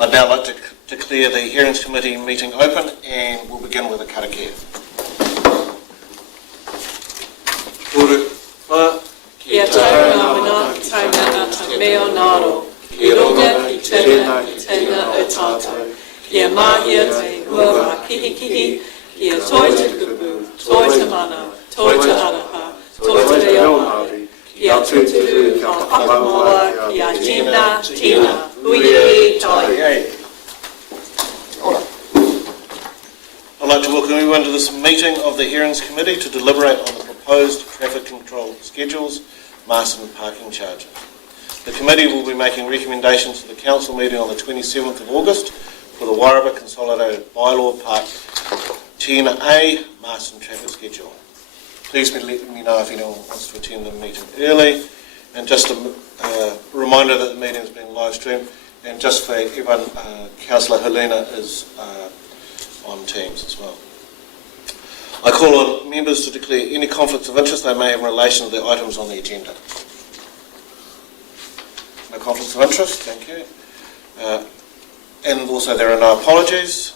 I'd now like to declare the Hearings Committee meeting open, and we'll begin with a karakia. Kia tauranga taumata meo naro, ki runga ki tēnā o tātou. Kia mahia te hua kihi, kia toi te kupu, toi te mana, toi te araha, toi te reo Māori, kia tuturu ka whakamoa, kia jina, tina, hui tai. I'd like to welcome everyone to this meeting of the Hearings Committee to deliberate on the proposed traffic control schedules, Masterton parking charges. The committee will be making recommendations to the council meeting on the 27th of August for the Warraba Consolidated Bylaw Part 10A Masterton traffic schedule. Please let me know if anyone wants to attend the meeting early. And just a reminder that the meeting is being live streamed. And just for everyone, Councillor Helena is on Teams as well. I call on members to declare any conflicts of interest they may have in relation to the items on the agenda. No conflicts of interest, thank you. And also there are no apologies.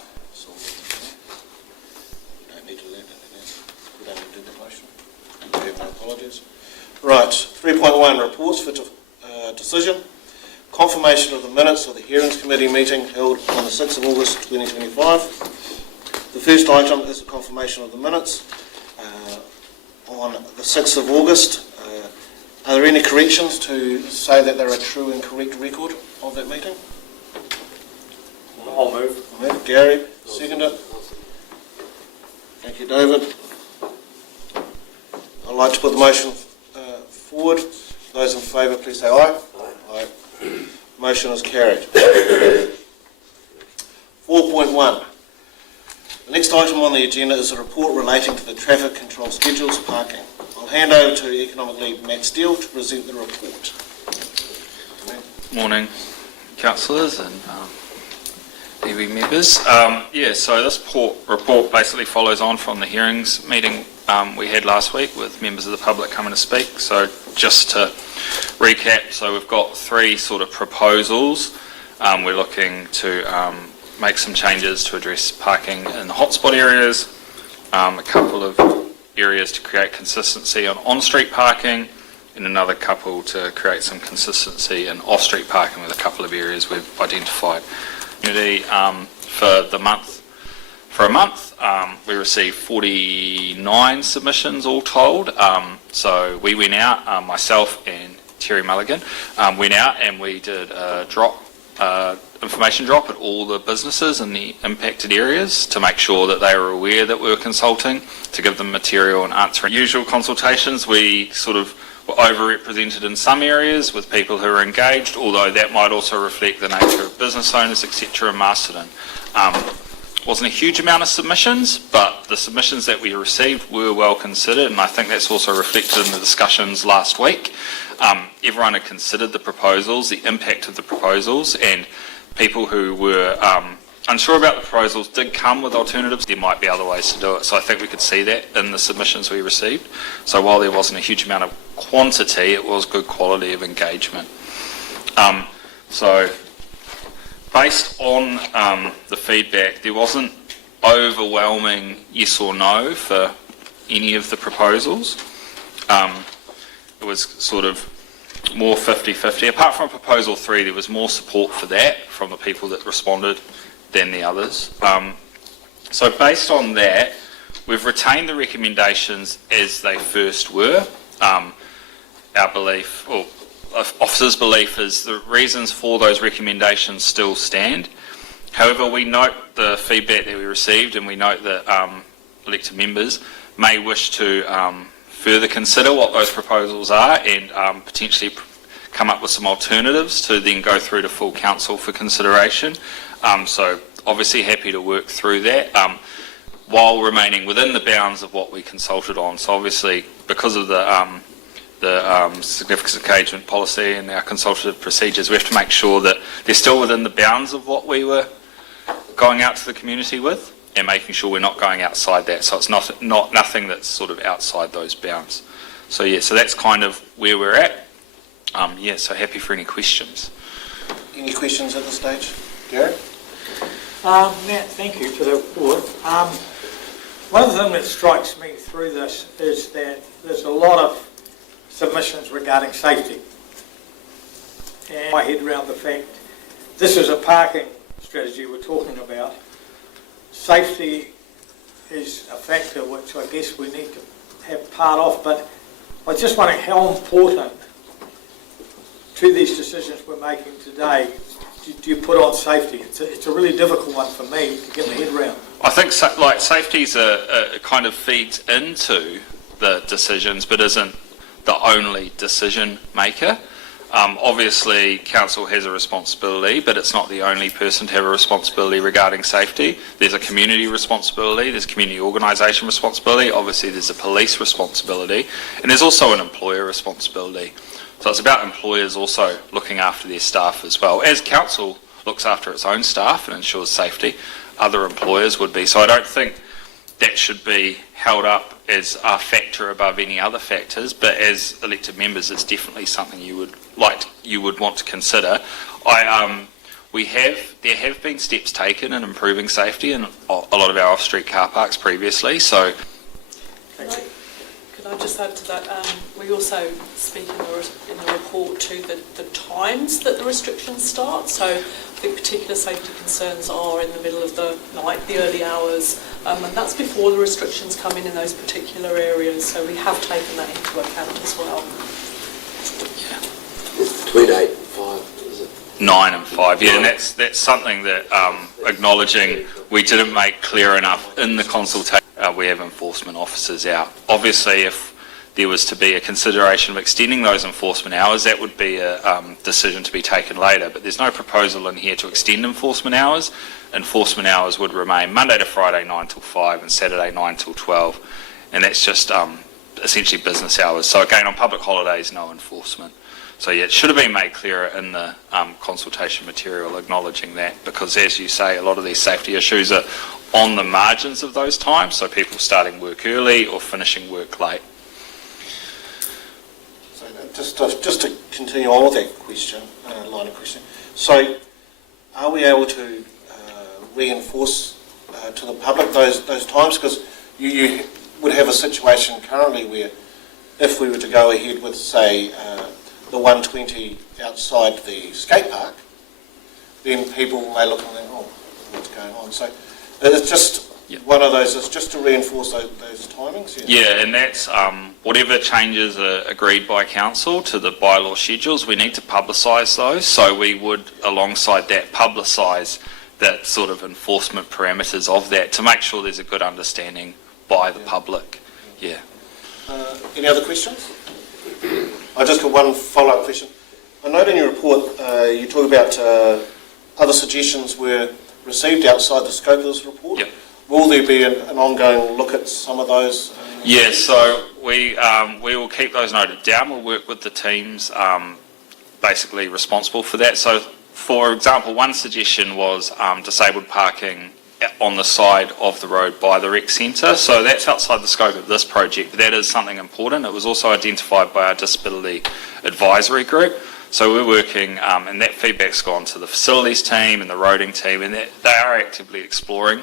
We don't need to do that. We don't need to do the motion. We have no apologies. Right, 3.1, reports for decision. Confirmation of the minutes of the Hearings Committee meeting held on the 6th of August 2025. The first item is the confirmation of the minutes on the 6th of August. Are there any corrections to say that they're a true and correct record of that meeting? I'll move. Gary, second it. Thank you, David. I'd like to put the motion forward. Those in favour, please say aye. Aye. Motion is carried. 4.1. The next item on the agenda is a report relating to the traffic control schedules parking. I'll hand over to Economic Lead Matt Steele to present the report. Morning, councillors and EV members. So this report basically follows on from the hearings meeting we had last week with members of the public coming to speak. So just to recap, so we've got three sort of proposals. We're looking to make some changes to address parking in the hotspot areas, a couple of areas to create consistency on-street parking, and another couple to create some consistency in off-street parking with a couple of areas we've identified. For a month, we received 49 submissions all told. So we went out, myself and Terry Mulligan, went out and we did a information drop at all the businesses in the impacted areas to make sure that they were aware that we were consulting, to give them material and answering usual consultations. We sort of were overrepresented in some areas with people who are engaged, although that might also reflect the nature of business owners, etc. in Masterton. Wasn't a huge amount of submissions, but the submissions that we received were well considered, and I think that's also reflected in the discussions last week. Everyone had considered the proposals, the impact of the proposals, and people who were unsure about the proposals did come with alternatives. There might be other ways to do it, so I think we could see that in the submissions we received. So while there wasn't a huge amount of quantity, it was good quality of engagement. So based on the feedback, there wasn't overwhelming yes or no for any of the proposals. It was sort of more 50-50. Apart from proposal 3, there was more support for that from the people that responded than the others. So based on that, we've retained the recommendations as they first were. Our belief, or officers' belief, is the reasons for those recommendations still stand. However, we note the feedback that we received, and we note that elected members may wish to further consider what those proposals are and potentially come up with some alternatives to then go through to full council for consideration. So obviously happy to work through that while remaining within the bounds of what we consulted on. So obviously, because of the significant engagement policy and our consultative procedures, we have to make sure that they're still within the bounds of what we were going out to the community with, and making sure we're not going outside that. So it's nothing that's sort of outside those bounds. So yeah, so that's kind of where we're at. So happy for any questions. Any questions at this stage? Gary? Matt, thank you for the report. One of the things that strikes me through this is that there's a lot of submissions regarding safety. And I head around the fact this is a parking strategy we're talking about. Safety is a factor which I guess we need to have part of, but I was just wondering how important to these decisions we're making today do you put on safety? It's a really difficult one for me to get my head around. I think safety's a kind of feeds into the decisions, but isn't the only decision maker. Obviously, council has a responsibility, but it's not the only person to have a responsibility regarding safety. There's a community responsibility, there's community organisation responsibility, obviously there's a police responsibility, and there's also an employer responsibility. So it's about employers also looking after their staff as well. As council looks after its own staff and ensures safety, other employers would be. So I don't think that should be held up as a factor above any other factors, but as elected members, it's definitely something you would want to consider. There have been steps taken in improving safety in a lot of our off-street car parks previously. So, Could I just add to that? We also speak in the report to the times that the restrictions start. So I think particular safety concerns are in the middle of the night, the early hours, and that's before the restrictions come in those particular areas. So we have taken that into account as well. It's between 8 and 5, is it? 9 and 5, yeah, and that's something that acknowledging we didn't make clear enough in the consultation. We have enforcement officers out. Obviously, if there was to be a consideration of extending those enforcement hours, that would be a decision to be taken later. But there's no proposal in here to extend enforcement hours. Enforcement hours would remain Monday to Friday 9 till 5 and Saturday 9 till 12, and that's just essentially business hours. So again, on public holidays, no enforcement. So yeah, it should have been made clearer in the consultation material, acknowledging that, because as you say, a lot of these safety issues are on the margins of those times, so people starting work early or finishing work late. So just to continue on with that question, line of questioning. So, are we able to reinforce to the public those times? Because you would have a situation currently where, if we were to go ahead with, say, the 120 outside the skate park, then people may look and think, oh, what's going on? So it's just one of those, it's just to reinforce those timings? Yeah, and that's whatever changes are agreed by council to the bylaw schedules, we need to publicise those. So we would, alongside that, publicise that sort of enforcement parameters of that to make sure there's a good understanding by the public. Yeah. Any other questions? I just got one follow-up question. I note in your report you talk about other suggestions were received outside the scope of this report. Yep. Will there be an ongoing look at some of those? Yeah, so we will keep those noted down. We'll work with the teams basically responsible for that. So, for example, one suggestion was disabled parking on the side of the road by the rec centre. So that's outside the scope of this project, but that is something important. It was also identified by our disability advisory group. So we're working, and that feedback's gone to the facilities team and the roading team, and they are actively exploring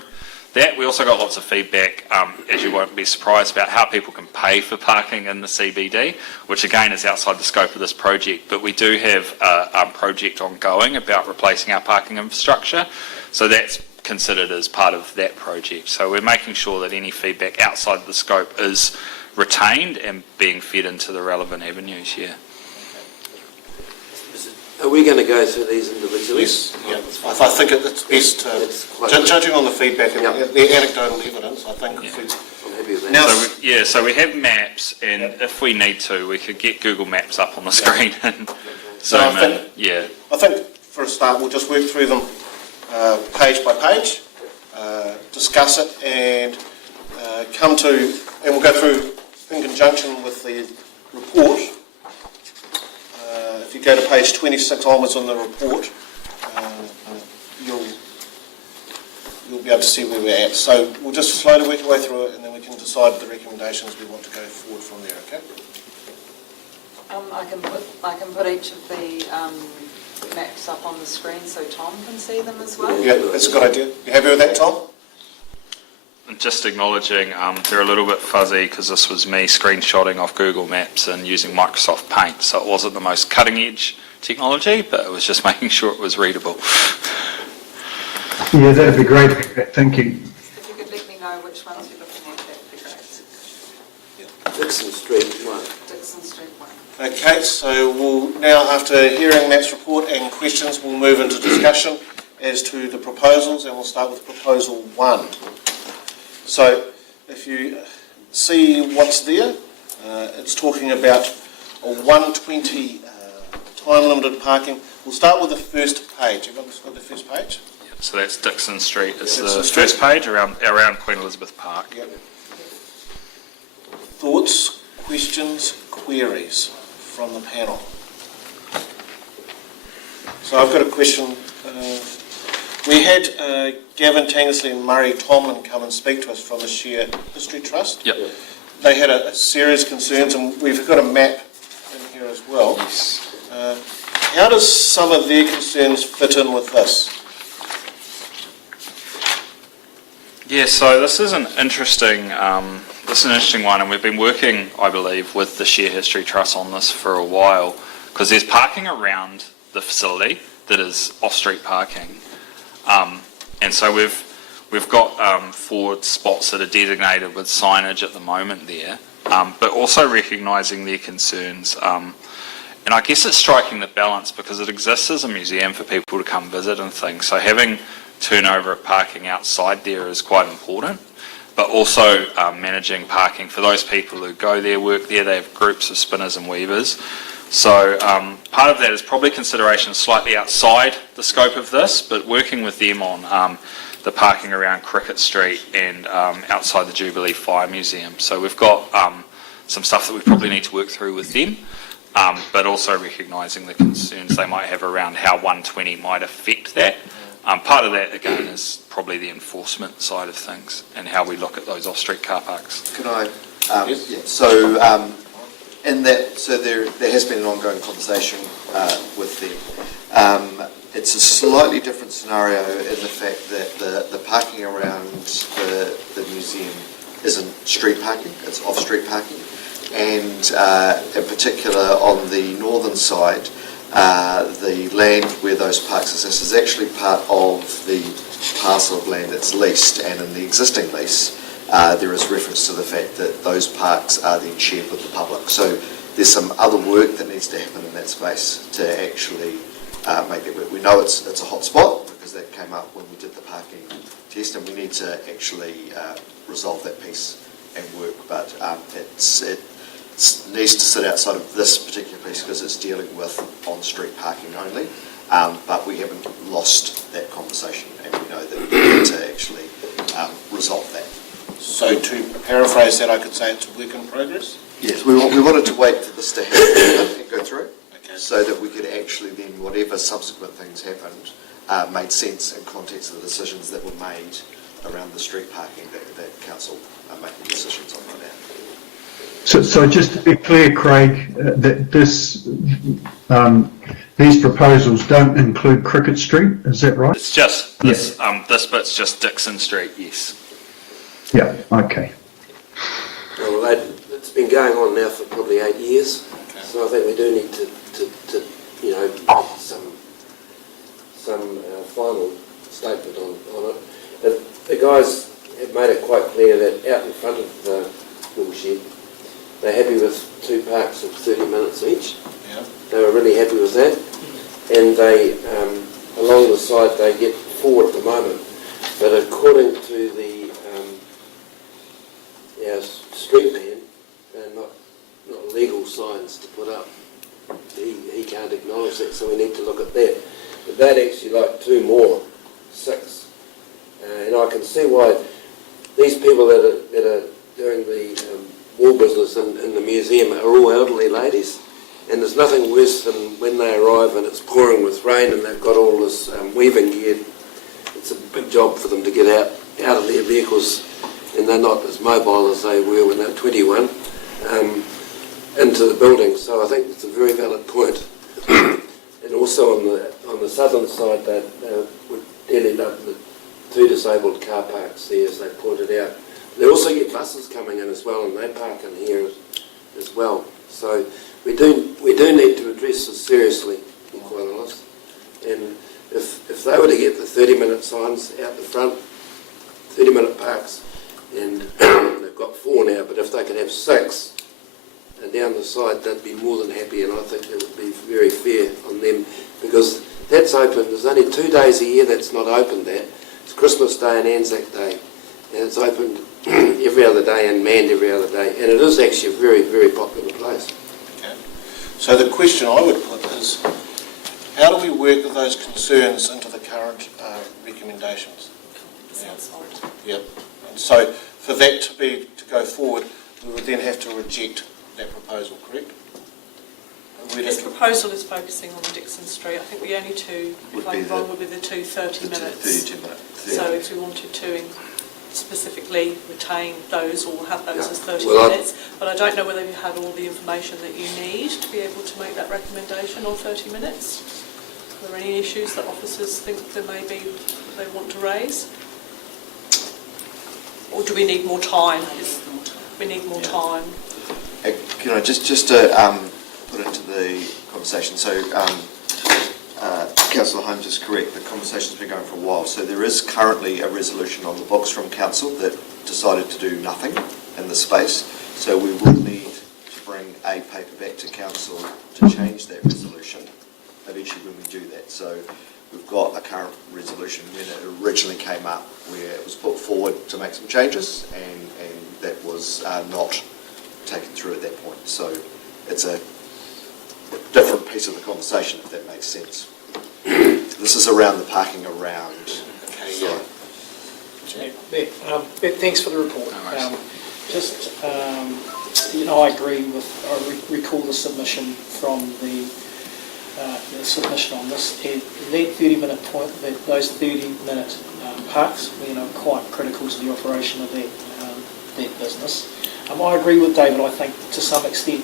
that. We also got lots of feedback, as you won't be surprised, about how people can pay for parking in the CBD, which again is outside the scope of this project, but we do have a project ongoing about replacing our parking infrastructure, so that's considered as part of that project. So we're making sure that any feedback outside the scope is retained and being fed into the relevant avenues, yeah. Are we going to go through these individually? Yes, yeah. I think it's best to, judging on the feedback and the anecdotal evidence, I think. I'm happy with that. Now, So we have maps, and if we need to, we could get Google Maps up on the screen and zoom in. Yeah. I think for a start, we'll just work through them page by page, discuss it, and come to, and we'll go through in conjunction with the report. If you go to page 26 onwards on the report, you'll be able to see where we're at. So we'll just slowly work our way through it, and then we can decide the recommendations we want to go forward from there. Okay? I can put each of the maps up on the screen so Tom can see them as well? Yeah, that's a good idea. You happy with that, Tom? And just acknowledging they're a little bit fuzzy because this was me screenshotting off Google Maps and using Microsoft Paint, so it wasn't the most cutting edge technology, but it was just making sure it was readable. Yeah, that'd be great. Thank you. If you could let me know which ones you're looking at, that'd be great. Dixon Street 1. Dixon Street 1. Okay, so we'll now, after hearing Matt's report and questions, we'll move into discussion as to the proposals, and we'll start with proposal 1. So if you see what's there, it's talking about a 120 time-limited parking. We'll start with the first page. Everyone's got the first page? So that's Dixon Street. It's Dixon the Street. first page around Queen Elizabeth Park. Yep. Thoughts, questions, queries from the panel? So I've got a question. We had Gavin Tangersley and Murray Tomlin come and speak to us from the Share History Trust. Yep. They had a serious concerns, and we've got a map in here as well. Yes. How does some of their concerns fit in with this? Yeah, so this is an interesting one, and we've been working, I believe, with the Share History Trust on this for a while, because there's parking around the facility that is off-street parking, and so we've got forward spots that are designated with signage at the moment there, but also recognising their concerns. And I guess it's striking the balance because it exists as a museum for people to come visit and things. So having turnover of parking outside there is quite important, but also managing parking for those people who go there, work there. They have groups of spinners and weavers. So part of that is probably consideration slightly outside the scope of this, but working with them on the parking around Cricket Street and outside the Jubilee Fire Museum. So we've got some stuff that we probably need to work through with them. But also recognising the concerns they might have around how 120 might affect that. Part of that, again, is probably the enforcement side of things and how we look at those off-street car parks. Can I? Yes. Yeah, so in that, so there has been an ongoing conversation with them. It's a slightly different scenario in the fact that the parking around the museum isn't street parking; it's off-street parking. And in particular on the northern side, the land where those parks exist is actually part of the parcel of land that's leased, and in the existing lease there is reference to the fact that those parks are then shared with the public. So there's some other work that needs to happen in that space to actually make that work. We know it's a hot spot because that came up when we did the parking test, and we need to actually resolve that piece and work, but it needs to sit outside of this particular piece because it's dealing with on-street parking only, but we haven't lost that conversation, and we know that we need to actually resolve that. So to paraphrase that, I could say it's a work in progress? Yes, we wanted to wait for this to happen and go through, Okay. so that we could actually then, whatever subsequent things happened, made sense in context of the decisions that were made around the street parking that council are making decisions on right now. So just to be clear, Craig, that these proposals don't include Cricket Street, is that right? It's just this, this bit's just Dixon Street, yes. Yeah, okay. Well, it's been going on now for probably 8 years, so I think we do need to make some final statement on it. The guys have made it quite clear that out in front of the wool shed, they're happy with 2 parks of 30 minutes each. Yeah. They were really happy with that. And they, along the side, they get 4 at the moment. But according to the street man, they're not legal signs to put up. He can't acknowledge that, so we need to look at that. But they'd actually like 2 more, 6. And I can see why these people that are doing the wool business in the museum are all elderly ladies, and there's nothing worse than when they arrive and it's pouring with rain and they've got all this weaving gear. It's a big job for them to get out of their vehicles, and they're not as mobile as they were when they were 21, into the building. So I think it's a very valid point. And also also on the southern side, they would end up with 2 disabled car parks there, as they pointed out. They also get buses coming in as well, and they park in here as well. So we do need to address this seriously, to be quite honest. And if they were to get the 30-minute signs out the front, 30-minute parks, and they've got 4 now, but if they could have 6 and down the side, they'd be more than happy, and I think that would be very fair on them, because that's open. There's only 2 days a year that's not open there. It's Christmas Day and Anzac Day, and it's opened every other day and manned every other day, and it is actually a very, very popular place. Okay. So the question I would put is, how do we work with those concerns into the current recommendations? Yep. And so for that to go forward, we would then have to reject that proposal, correct? This proposal is focusing on Dixon Street. I think the only two, if I'm wrong, would be the two 30 minutes. 32 minutes. So if we wanted to specifically retain those or have those as 30 Well, minutes, but I don't know whether you had all the information that you need to be able to make that recommendation on 30 minutes. Are there any issues that officers think there may be they want to raise? Or do we need more time? We need more time. Can I just to put into the conversation, so Councillor Holmes is correct, the conversation's been going for a while, so there is currently a resolution on the books from Council that decided to do nothing in the space, so we would need to bring a paper back to Council to change that resolution eventually when we do that. So we've got a current resolution when it originally came up where it was put forward to make some changes, and that was not taken through at that point. So it's a different piece of the conversation, if that makes sense. This is around the parking around. Okay, So, Thanks for the report. I agree with, I recall the submission from the submission on this. That 30-minute point, those 30-minute parks, quite critical to the operation of that business. I agree with David. I think to some extent,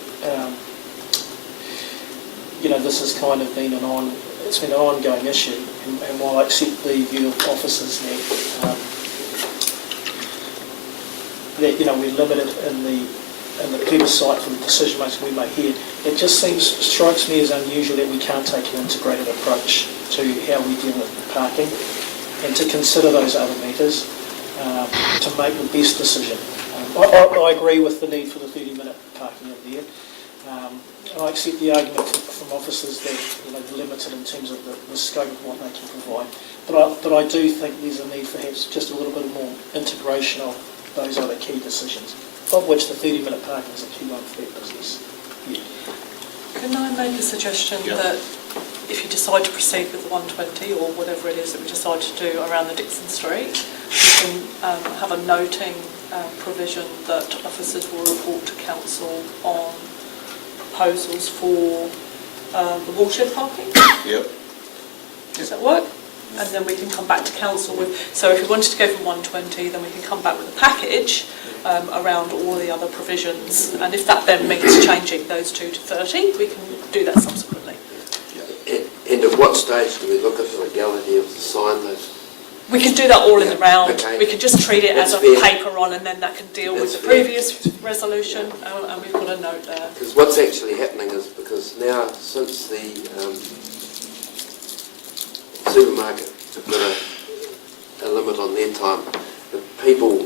this has kind of been an ongoing issue. And while I accept the view of officers that we're limited in the plebiscite for the decision making we make here, it just strikes me as unusual that we can't take an integrated approach to how we deal with parking and to consider those other matters to make the best decision. I agree with the need for the 30-minute parking in there. And I accept the argument from officers that they're limited in terms of the scope of what they can provide. But I do think there's a need for perhaps just a little bit more integration of those other key decisions, of which the 30-minute parking is a key one for that business. Yeah. Can I make a suggestion that if you decide to proceed with the 120 or whatever it is that we decide to do around the Dixon Street, we can have a noting provision that officers will report to council on proposals for the watershed parking? Yep. Does that work? And then we can come back to council with, so if we wanted to go for 120, then we can come back with a package around all the other provisions. And if that then means changing those 2 to 30, we can do that subsequently. And at what stage do we look at the legality of the sign? We can do that all in the round. Okay. We can just treat it as a paper on, and then that can deal with the previous resolution, and we've got a note there. Because what's actually happening is, because now, since the supermarket to put a limit on their time, the people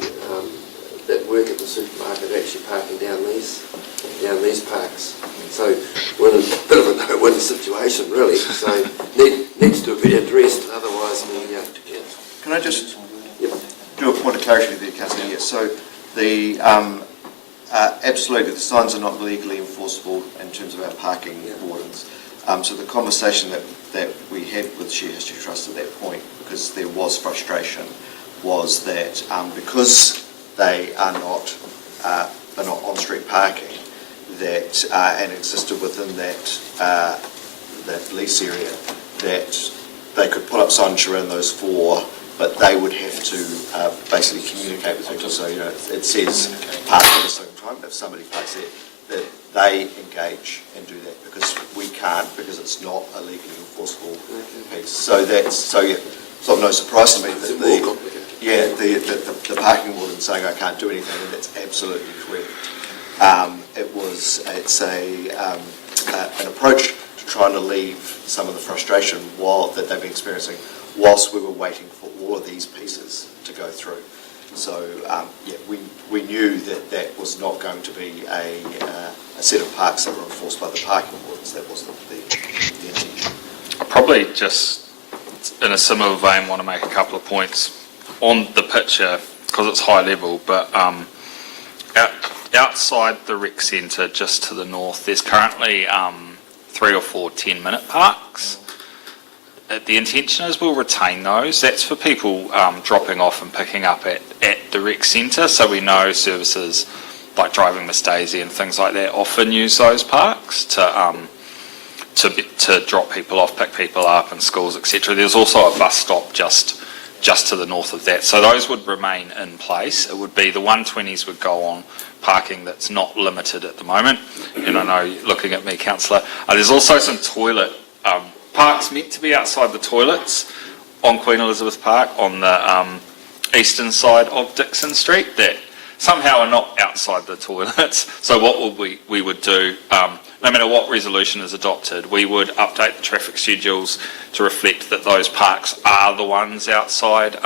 that work at the supermarket are actually parking down these parks. So we're in a bit of a no-win situation, really. So needs to be addressed, otherwise we. can I just do a point of clarity there, Councillor? Yes. So the absolutely the signs are not legally enforceable in terms of our parking ordinance. So the conversation that we had with Share History Trust at that point, because there was frustration, was that because they are not on-street parking, that and existed within that lease area, that they could put up signage around those 4 but they would have to basically communicate with people. So, it says park at a certain time. If somebody parks there, that they engage and do that, because we can't, because it's not a legally enforceable piece. So it's of no surprise to me that the parking warden saying I can't do anything, and that's absolutely correct. It's an approach to trying to leave some of the frustration that they've been experiencing whilst we were waiting for all of these pieces to go through. So we knew that was not going to be a set of parks that were enforced by the parking wardens. That wasn't the intention. I probably just, in a similar vein, want to make a couple of points on the picture, because it's high level, but outside the rec centre, just to the north, there's currently 3 or 4 10-minute parks. The intention is we'll retain those. That's for people dropping off and picking up at the rec centre, so we know services like Driving Miss Daisy and things like that often use those parks to drop people off, pick people up, and schools, etc. There's also a bus stop just to the north of that, so those would remain in place. It would be the 120s would go on parking that's not limited at the moment. And I know, looking at me, councillor, there's also some toilet parks meant to be outside the toilets on Queen Elizabeth Park on the eastern side of Dixon Street that somehow are not outside the toilets. So what we would do, no matter what resolution is adopted, we would update the traffic schedules to reflect that those parks are the ones outside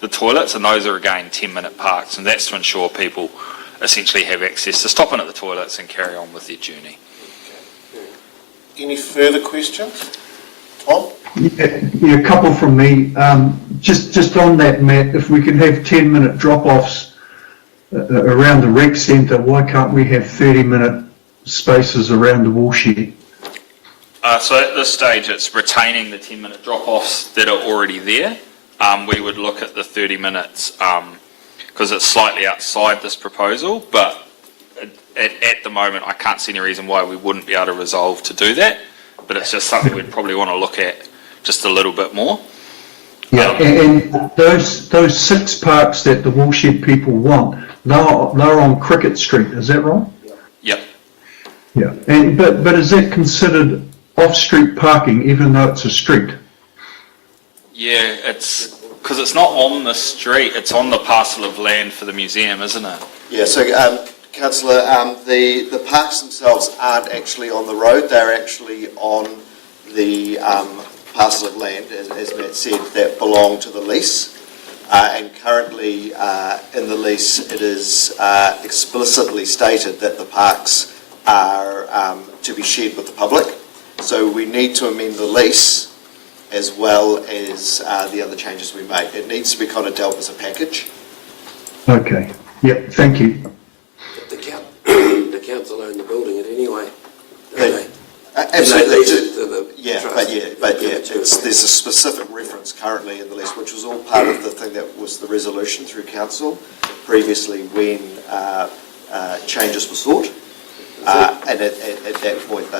the toilets, and those are again 10-minute parks, and that's to ensure people essentially have access to stop in at the toilets and carry on with their journey. Any further questions? Tom? Yeah, a couple from me. Just on that, Matt, if we can have 10-minute drop-offs around the rec centre, why can't we have 30-minute spaces around the woolshed? So at this stage, it's retaining the 10-minute drop-offs that are already there. We would look at the 30 minutes because it's slightly outside this proposal, but at the moment, I can't see any reason why we wouldn't be able to resolve to do that, but it's just something we'd probably want to look at just a little bit more. Yeah, and those 6 parks that the woolshed people want, they're on Cricket Street, is that right? Yep. Yeah, but is that considered off-street parking even though it's a street? Yeah, it's because it's not on the street, it's on the parcel of land for the museum, isn't it? Yeah, so Councillor, the parks themselves aren't actually on the road, they're actually on the parcel of land, as Matt said, that belong to the lease. And currently in the lease it is explicitly stated that the parks are to be shared with the public. So we need to amend the lease as well as the other changes we make. It needs to be kind of dealt as a package. Okay, yep, thank you. The council own the building it anyway, don't they? Absolutely. And they lease it to the But trust. there's a specific reference currently in the list, which was all part of the thing that was the resolution through council previously when changes were sought. And at that point,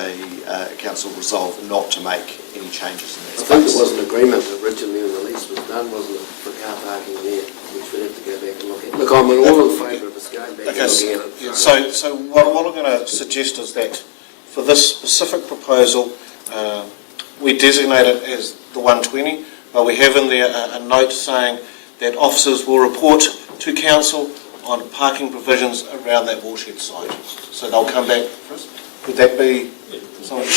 council resolved not to make any changes in that I think space. there was an agreement originally when the lease was done, wasn't it, for car parking there, which we'd have to go back and look at. Look, I'm all in favour of us going back and looking at it. So what I'm going to suggest is that for this specific proposal, we designate it as the 120, but we have in there a note saying that officers will report to council on parking provisions around that watershed site. So they'll come back. Would that be something?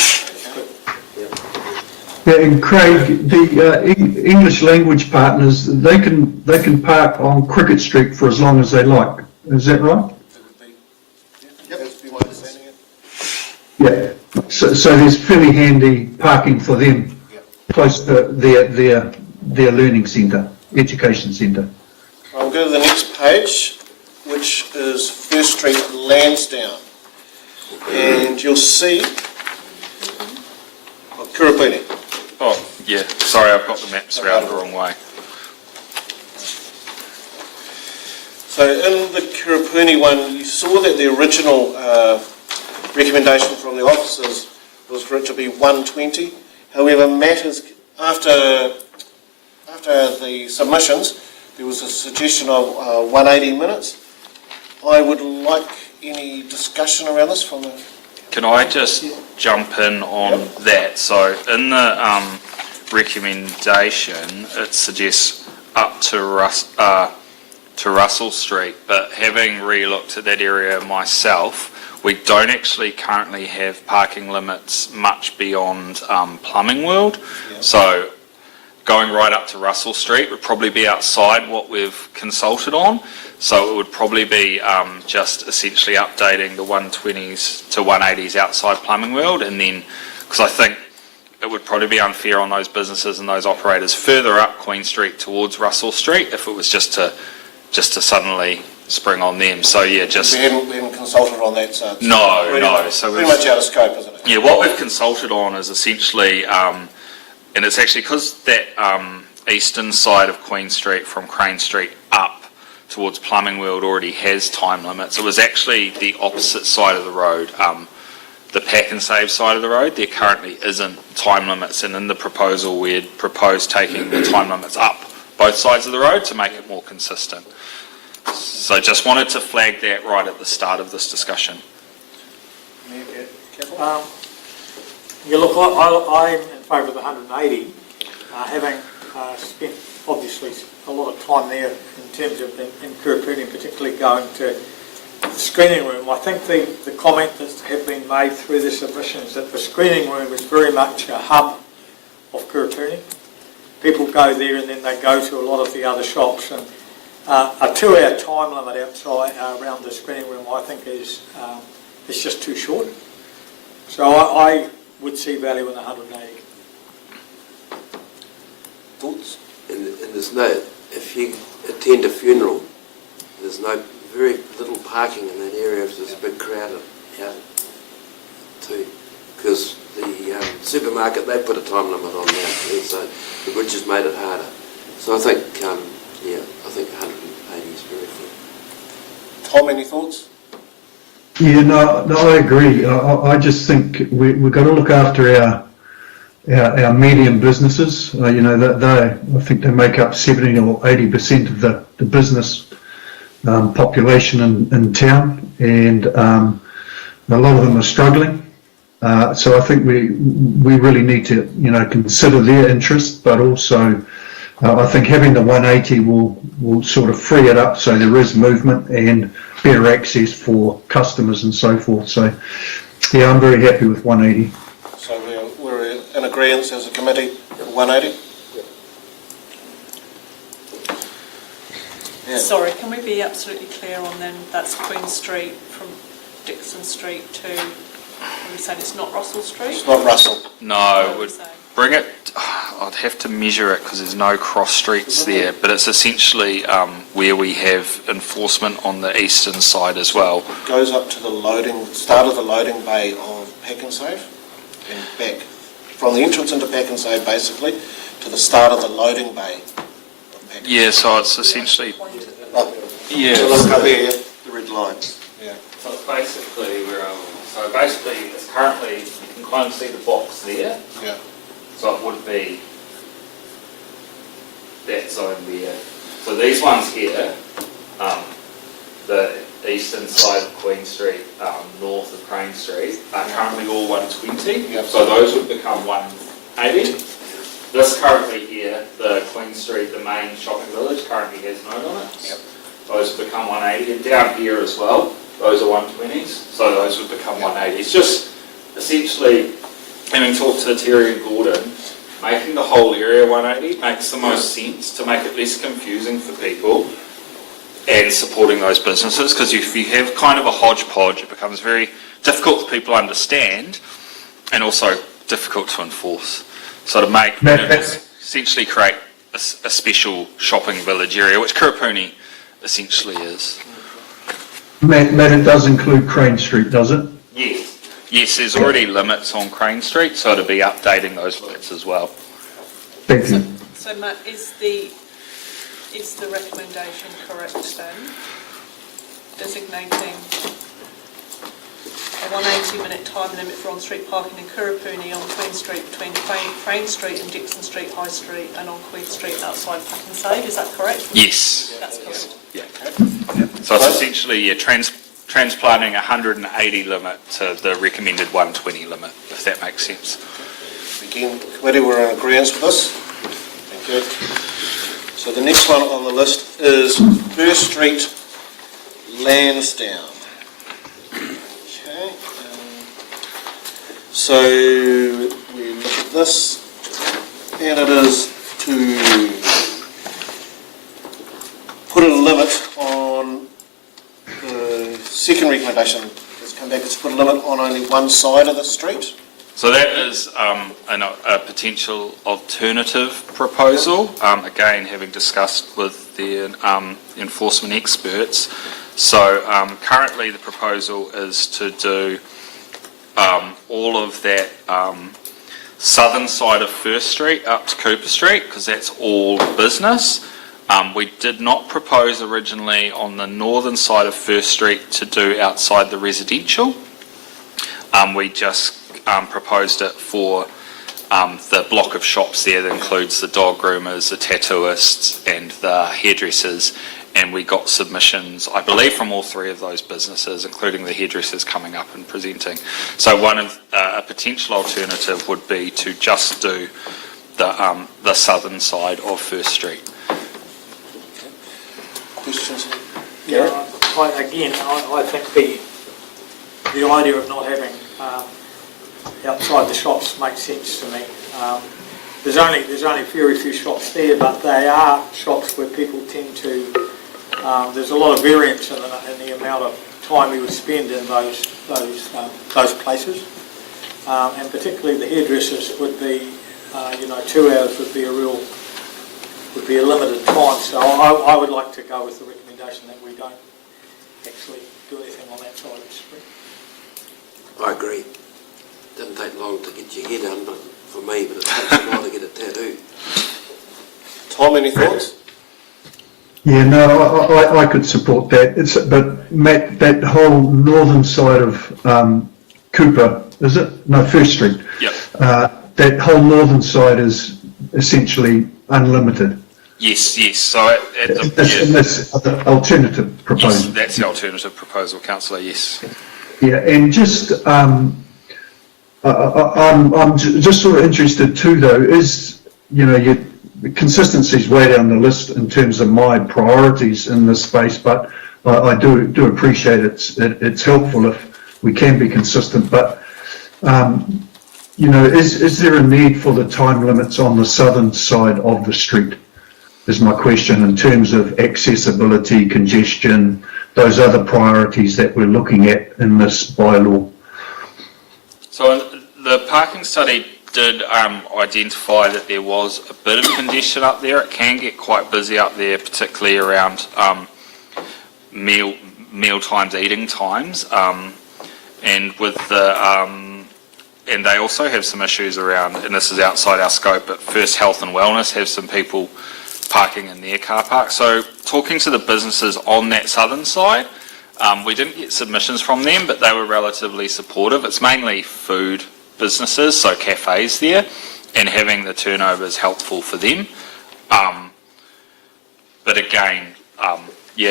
Yeah, and Craig, the English language partners, they can park on Cricket Street for as long as they like. Is that right? That would be my understanding. Yeah. So there's fairly handy parking for them close to their learning centre, education centre. I'll go to the next page, which is First Street, Lansdowne. And you'll see Kurapuni. Oh, yeah, sorry, I've got the maps around the wrong way. So in the Kurapuni one, you saw that the original recommendation from the officers was for it to be 120. However, matters after after the submissions, there was a suggestion of 180 minutes. I would like any discussion around this from the... Can I just jump in on that? So in the recommendation, it suggests up to Russell Street, but having re-looked at that area myself, we don't actually currently have parking limits much beyond Plumbing World. Yeah. So going right up to Russell Street would probably be outside what we've consulted on. So it would probably be just essentially updating the 120s to 180s outside Plumbing World, and then, because I think it would probably be unfair on those businesses and those operators further up Queen Street towards Russell Street if it was just to suddenly spring on them. So yeah, just... We hadn't consulted on that, so... No. So pretty much out of scope, isn't it? Yeah, what we've consulted on is essentially, and it's actually because that eastern side of Queen Street from Crane Street up towards Plumbing World already has time limits. It was actually the opposite side of the road, the Pack and Save side of the road. There currently isn't time limits, and in the proposal we had proposed taking the time limits up both sides of the road to make it more consistent. So just wanted to flag that right at the start of this discussion. Yeah, look, I'm in favour of the 180, having spent obviously a lot of time there in terms of in Kurupuni, particularly going to the screening room. I think the comment that have been made through the submissions that the screening room is very much a hub of Kurupuni. People go there and then they go to a lot of the other shops, and a 2-hour time limit outside around the screening room I think is just too short. So I would see value in the 180. Thoughts? And there's no, if you attend a funeral, there's very little parking in that area if there's a big crowd out too. Because the supermarket, they put a time limit on that, so which has made it harder. So I think, I think 180 is very fair. Tom, any thoughts? Yeah, no, I agree. I just think we've got to look after our medium businesses. I think they make up 70 or 80% of the business population in town, and a lot of them are struggling. So I think we really need to consider their interest, but also I think having the 180 will sort of free it up so there is movement and better access for customers and so forth. So yeah, I'm very happy with 180. So we're in agreement as a committee for 180? Yeah. Sorry, can we be absolutely clear on then, that's Queen Street from Dixon Street to, are we saying it's not Russell Street? It's not Russell. No, it would bring it, I'd have to measure it because there's no cross streets there, but it's essentially where we have enforcement on the eastern side as well. It goes up to the start of the loading bay of Pack and Save and back. From the entrance into Pack and Save basically to the start of the loading bay of Pack and Yeah, so it's essentially, Yeah. So look up here, the red lines. Yeah. so basically it's currently, you can kind of see the box there. Yeah. So it would be that zone there. So these ones here, the eastern side of Queen Street, north of Crane Street, are currently all 120. Yep. So those would become 180. This currently here, the Queen Street, the main shopping village, currently has no on it. Yep. Those would become 180. And down here as well, those are 120s. So those would become 180. It's just essentially, having talked to Terry and Gordon, making the whole area 180 makes the most sense to make it less confusing for people and supporting those businesses, because if you have kind of a hodgepodge, it becomes very difficult for people to understand and also difficult to enforce. So to make, essentially create a special shopping village area, which Kurupuni essentially is. Matt, it does include Crane Street, does it? Yes. Yes, there's already limits on Crane Street, so to be updating those limits as well. Thank you. So Matt, is the recommendation correct then? Designating a 180-minute time limit for on-street parking in Kurupuni on Queen Street between Frame Street and Dixon Street High Street, and on Queen Street outside Packing Save. Is that correct? Yes. That's correct. Yeah. So it's essentially transplanting 180 limit to the recommended 120 limit, if that makes sense. Again, committee, we're in agreement with this. Thank you. So the next one on the list is First Street, Lansdowne. Okay. So we look at this, and it is to put a limit on the second recommendation that's come back, is to put a limit on only one side of the street. So that is a potential alternative proposal, again, having discussed with the enforcement experts. So currently the proposal is to do all of that southern side of First Street up to Cooper Street, because that's all business. We did not propose originally on the northern side of First Street to do outside the residential. We just proposed it for the block of shops there that includes the dog groomers, the tattooists and the hairdressers, and we got submissions, I believe, from all three of those businesses, including the hairdressers coming up and presenting. So one of a potential alternative would be to just do the southern side of First Street. Questions? Yeah, I think the idea of not having outside the shops makes sense to me. There's only very few shops there, but they are shops where people tend to. There's a lot of variance in the amount of time we would spend in those places, and particularly the hairdressers would be, 2 hours would be a limited time. So I would like to go with the recommendation that we don't actually do anything on that side of the street. I agree. Doesn't take long to get your hair done, but for me, but it takes a while to get a tattoo. Tom, any thoughts? Yeah, no, I could support that. But Matt, that whole northern side of Cooper, is it? No, First Street. Yep. That whole northern side is essentially unlimited. Yes. So at the This alternative proposal. yes, that's the alternative proposal, Councillor. Yes. Yeah, and just I'm just sort of interested too, though, is your consistency's way down the list in terms of my priorities in this space, but I do appreciate it's helpful if we can be consistent. But is there a need for the time limits on the southern side of the street? Is my question, in terms of accessibility, congestion, those other priorities that we're looking at in this bylaw. So the parking study did identify that there was a bit of congestion up there. It can get quite busy up there, particularly around meal times, eating times, and with the and they also have some issues around, and this is outside our scope, but First Health and Wellness have some people parking in their car park. So talking to the businesses on that southern side, we didn't get submissions from them, but they were relatively supportive. It's mainly food businesses, so cafes there, and having the turnover is helpful for them. But again,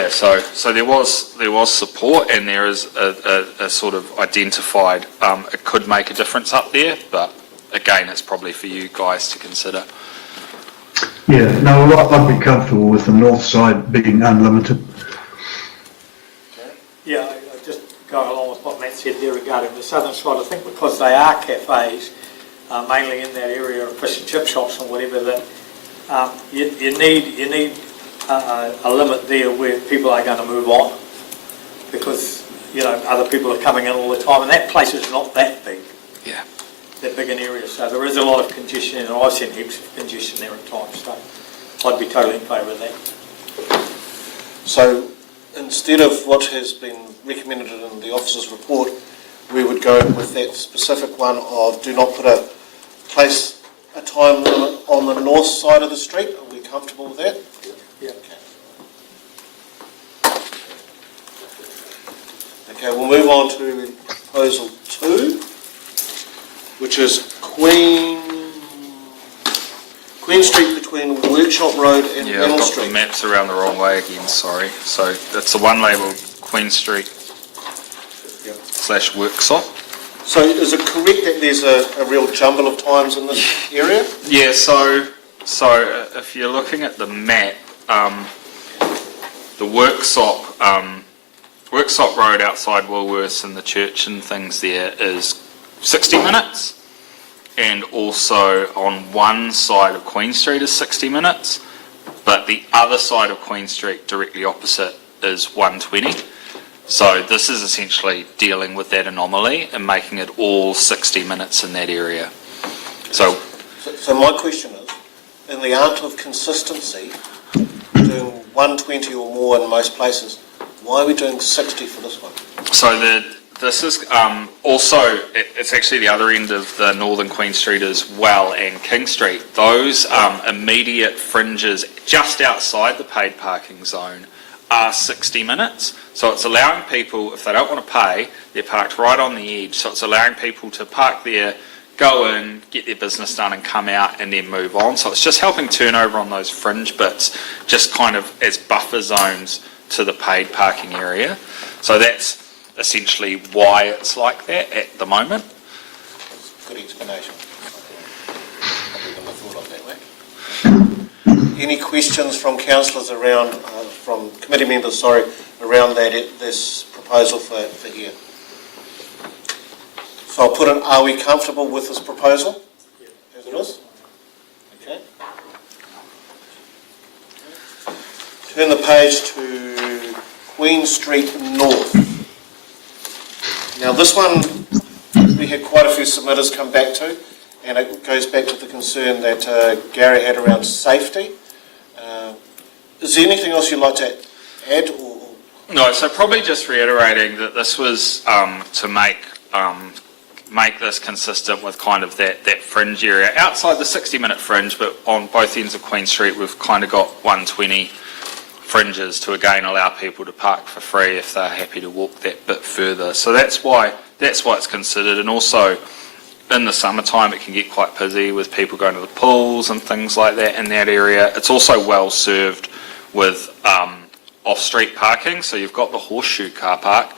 so there was support, and there is a sort of identified it could make a difference up there, but again, it's probably for you guys to consider. Yeah, no, I'd be comfortable with the north side being unlimited. Yeah, I just go along with what Matt said there regarding the southern side. I think because they are cafes, mainly in that area of fish and chip shops and whatever, that you need a limit there where people are going to move on, because other people are coming in all the time, and that place is not that big. Yeah. That big an area, so there is a lot of congestion, and I've seen heaps of congestion there at times, so I'd be totally in favour of that. So instead of what has been recommended in the officer's report, we would go with that specific one of do not place a time limit on the north side of the street. Are we comfortable with that? Yeah. Okay, we'll move on to proposal 2, which is Queen Street between Workshop Road and Yeah, Middle I've got Street. the maps around the wrong way again, sorry. So it's the one labelled Queen Street Yep. / Worksop. So is it correct that there's a real jumble of times in this area? Yeah, so if you're looking at the map, the Worksop Road outside Woolworths and the church and things there is 60 minutes. And also on one side of Queen Street is 60 minutes, but the other side of Queen Street directly opposite is 120. So this is essentially dealing with that anomaly and making it all 60 minutes in that area. So So my question is, in the art of consistency, doing 120 or more in most places, why are we doing 60 for this one? So this is also, it's actually the other end of the northern Queen Street as well, and King Street. Those immediate fringes just outside the paid parking zone are 60 minutes. So it's allowing people, if they don't want to pay, they're parked right on the edge. So it's allowing people to park there, go in, get their business done and come out and then move on. So it's just helping turnover on those fringe bits, just kind of as buffer zones to the paid parking area. So that's essentially why it's like that at the moment. Good explanation. Probably wouldn't have thought of it that way. Any questions from councillors around, from committee members, around this proposal for here? So I'll put in, are we comfortable with this proposal as it is? Okay. Turn the page to Queen Street North. Now this one, we had quite a few submitters come back to, and it goes back to the concern that Gary had around safety. Is there anything else you'd like to add? Or? No, so probably just reiterating that this was to make this consistent with kind of that fringe area outside the 60-minute fringe, but on both ends of Queen Street we've kind of got 120 fringes to again allow people to park for free if they're happy to walk that bit further. So that's why it's considered. And also in the summertime it can get quite busy with people going to the pools and things like that in that area. It's also well served with off-street parking. So you've got the Horseshoe car park,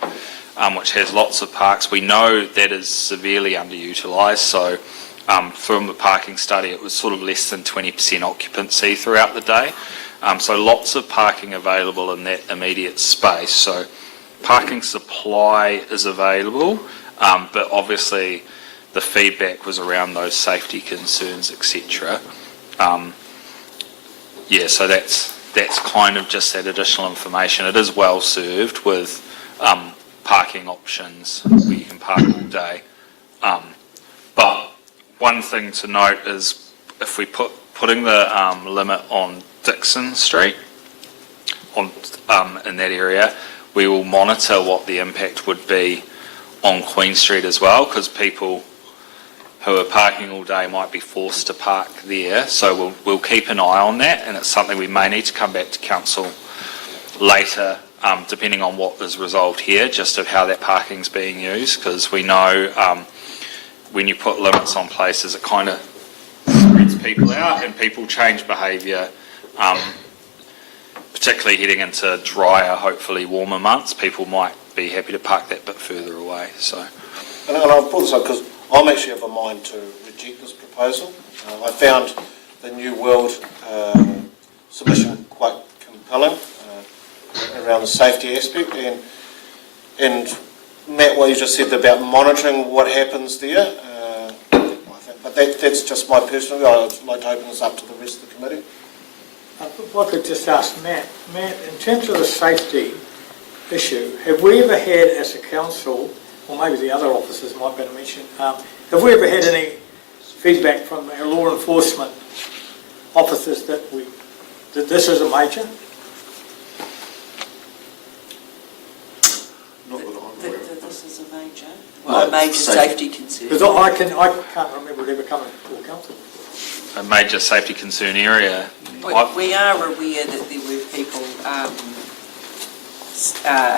which has lots of parks. We know that is severely underutilised. So from the parking study it was sort of less than 20% occupancy throughout the day. So lots of parking available in that immediate space. So parking supply is available, but obviously the feedback was around those safety concerns, etc. So that's kind of just that additional information. It is well served with parking options where you can park all day. But one thing to note is if we putting the limit on Dixon Street in that area, we will monitor what the impact would be on Queen Street as well, because people who are parking all day might be forced to park there. So we'll keep an eye on that, and it's something we may need to come back to council later, depending on what is resolved here, just of how that parking's being used, because we know when you put limits on places it kind of spreads people out and people change behaviour. Particularly heading into drier, hopefully warmer months, people might be happy to park that bit further away. So, And I've brought this up because I'm actually of a mind to reject this proposal. I found the New World submission quite compelling around the safety aspect, and Matt, what you just said about monitoring what happens there, but that's just my personal view. I'd like to open this up to the rest of the committee. If I could just ask Matt, in terms of the safety issue, have we ever had as a council, or maybe the other officers might be able to mention, have we ever had any feedback from our law enforcement officers that this is a major? Not that I'm aware of. That this is a major safety concern. Because I can't remember it ever coming before council. a major safety concern area. We are aware that there were people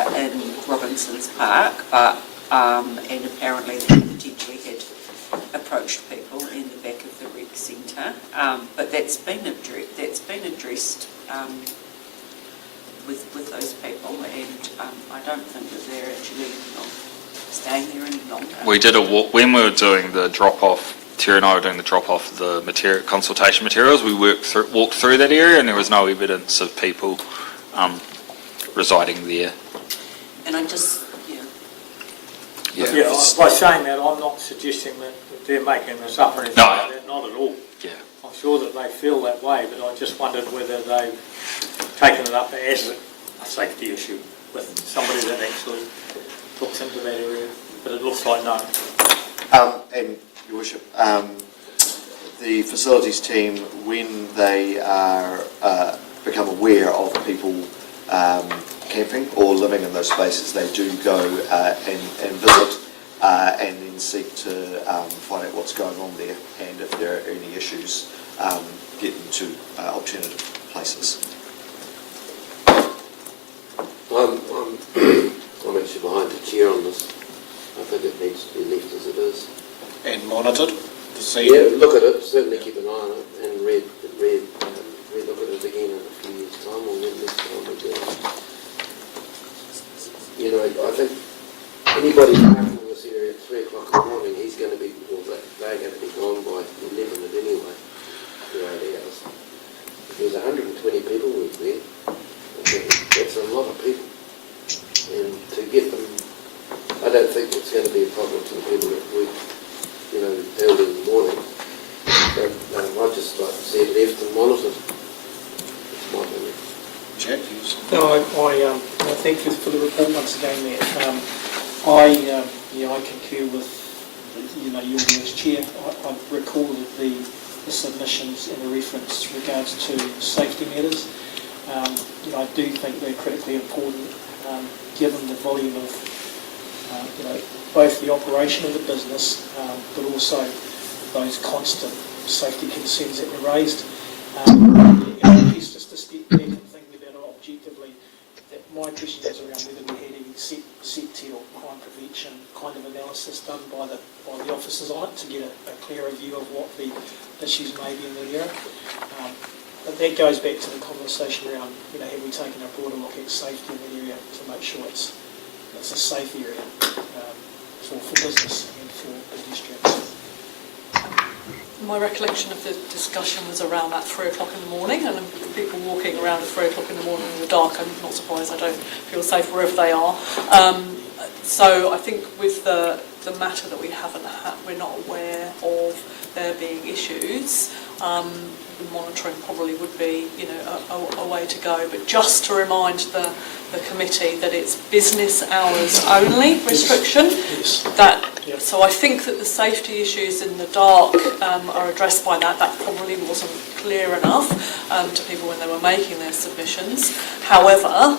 in Robinson's Park, but and apparently they potentially had approached people in the back of the rec centre, but that's been addressed with those people, and I don't think that they're actually not staying there any longer. We did a walk when we were doing the drop-off. Terry and I were doing the drop-off of the consultation materials. We walked through that area, and there was no evidence of people residing there. And I just, Yeah, by saying that, I'm not suggesting that they're making this up or anything No. like that, not at all. Yeah. I'm sure that they feel that way, but I just wondered whether they've taken it up as a safety issue with somebody that actually looks into that area, but it looks like no. And, Your Worship, the facilities team, when they are become aware of people camping or living in those spaces, they do go and visit and then seek to find out what's going on there, and if there are any issues, get them to alternative places. I'm actually behind the chair on this. I think it needs to be left as it is. And monitored to see. Yeah, look at it, certainly keep an eye on it, and read look at it again in a few years' time, or then next time we do it. You know, I think anybody parking in this area at 3 o'clock in the morning, he's going to be, well, they're going to be gone by 11 at anyway, 2 hours. If there's 120 people work there, that's a lot of people. And to get them, I don't think it's going to be a problem to the people that work, you know, early in the morning. But I'd just like to see it left and monitored. It's my opinion. Jack, No, I thank you for the report once again, Matt. I concur with, your view as chair. I recall that the submissions in the reference regards to safety matters. I do think they're critically important, given the volume of, both the operation of the business, but also those constant safety concerns that were raised. It's just a step back and thinking about it objectively. That my question is around whether we had any set or crime prevention kind of analysis done by the officers on it to get a clearer view of what the issues may be in the area. But that goes back to the conversation around, have we taken a broader look at safety in the area to make sure it's a safe area for business and for pedestrians. My recollection of the discussion was around that 3 o'clock in the morning, and people walking around at 3 o'clock in the morning in the dark. I'm not surprised. I don't feel safe wherever they are. So I think with the matter that we haven't had, we're not aware of there being issues. Monitoring probably would be, a way to go. But just to remind the committee that it's business hours only restriction. Yes. So I think that the safety issues in the dark are addressed by that. That probably wasn't clear enough to people when they were making their submissions. However,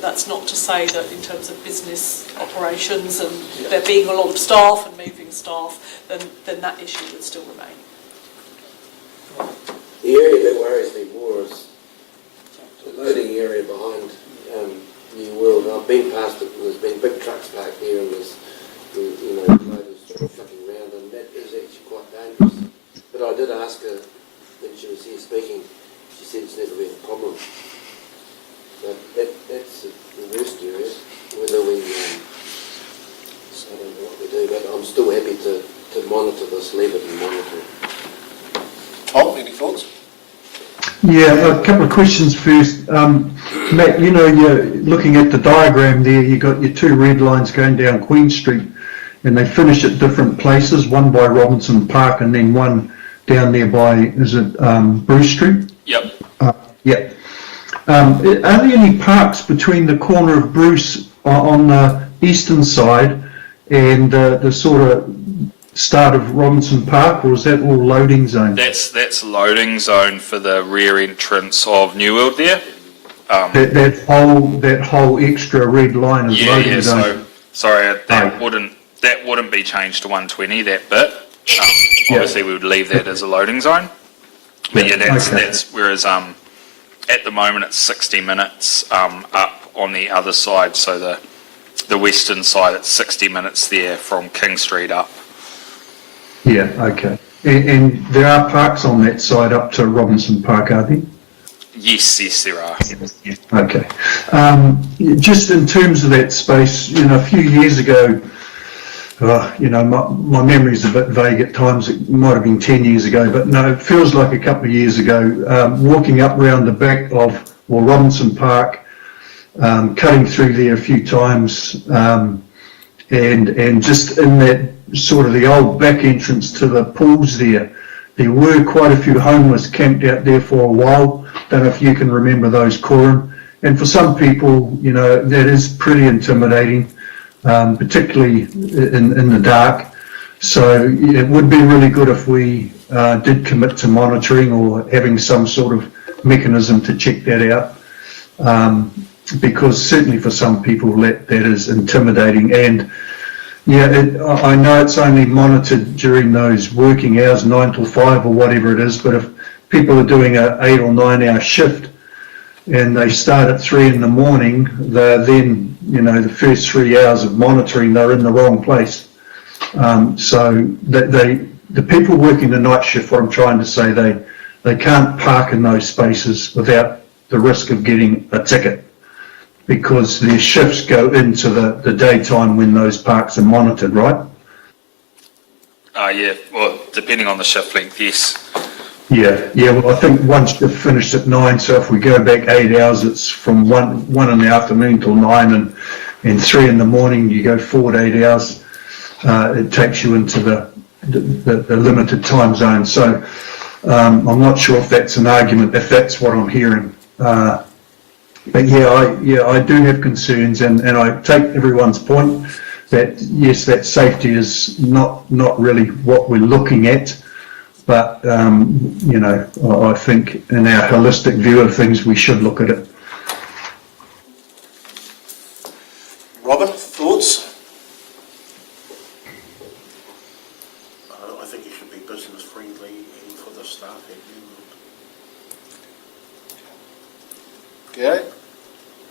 that's not to say that in terms of business operations and there being a lot of staff and moving staff, then that issue would still remain. The area that worries me more is the loading area behind New World. I've been past it, and there's been big trucks parked there, and there's loaders flicking around, and that is actually quite dangerous. But I did ask her when she was here speaking, she said it's never been a problem. But that's the worst area. Whether we, I don't know what we do, but I'm still happy to monitor this, leave it and monitor it. Tom, any thoughts? Yeah, a couple of questions first. Matt, you're looking at the diagram there, you've got your two red lines going down Queen Street, and they finish at different places, one by Robinson Park and then one down there by, is it Bruce Street? Yep. Yeah. Are there any parks between the corner of Bruce on the eastern side and the sort of start of Robinson Park, or is that all loading zone? That's loading zone for the rear entrance of New World there. That whole extra red line is loading zone. Sorry, that wouldn't be changed to 120. That bit. Obviously, we would leave that as a loading zone. But that's whereas at the moment it's 60 minutes up on the other side. So the western side, it's 60 minutes there from King Street up. Yeah, okay. And there are parks on that side up to Robinson Park, are there? Yes, there are. Okay. Just in terms of that space, a few years ago, my memory's a bit vague at times. It might have been 10 years ago, but no, it feels like a couple of years ago, walking up round the back of Robinson Park, cutting through there a few times, and just in that sort of the old back entrance to the pools there were quite a few homeless camped out there for a while. Don't know if you can remember those, Coram. And for some people, that is pretty intimidating, particularly in the dark. So it would be really good if we did commit to monitoring or having some sort of mechanism to check that out. Because certainly for some people that is intimidating. And I know it's only monitored during those working hours, 9 till 5 or whatever it is, but if people are doing an 8 or 9 hour shift and they start at 3 in the morning, then, the first 3 hours of monitoring, they're in the wrong place. So the people working the night shift, what I'm trying to say, they can't park in those spaces without the risk of getting a ticket, because their shifts go into the daytime when those parks are monitored, right? Yeah, well, depending on the shift length, yes. Yeah, well, I think one shift finished at 9, so if we go back 8 hours, it's from 1 in the afternoon till 9, and 3 in the morning, you go forward 8 hours. It takes you into the limited time zone. So I'm not sure if that's an argument, if that's what I'm hearing. But I do have concerns, and I take everyone's point that yes, that safety is not really what we're looking at, but I think in our holistic view of things, we should look at it. Robin, thoughts? I think it should be business friendly and for the staff at Newland. Gary?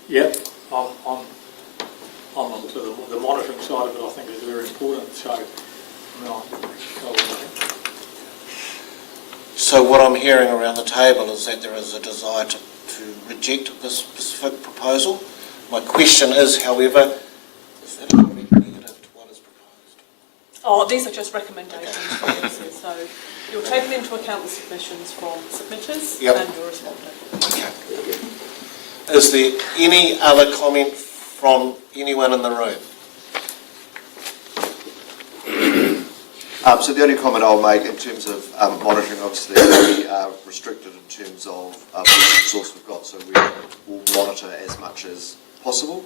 Yep, I'm onto the monitoring side of it. I think is very important. So what I'm hearing around the table is that there is a desire to reject this specific proposal. My question is, however, is that a correct negative to what is proposed? These are just recommendations from you, so you're taking into account the submissions from submitters Yep. and you're responding. Okay. Is there any other comment from anyone in the room? So the only comment I'll make in terms of monitoring, obviously, we are restricted in terms of the resource we've got, so we will monitor as much as possible.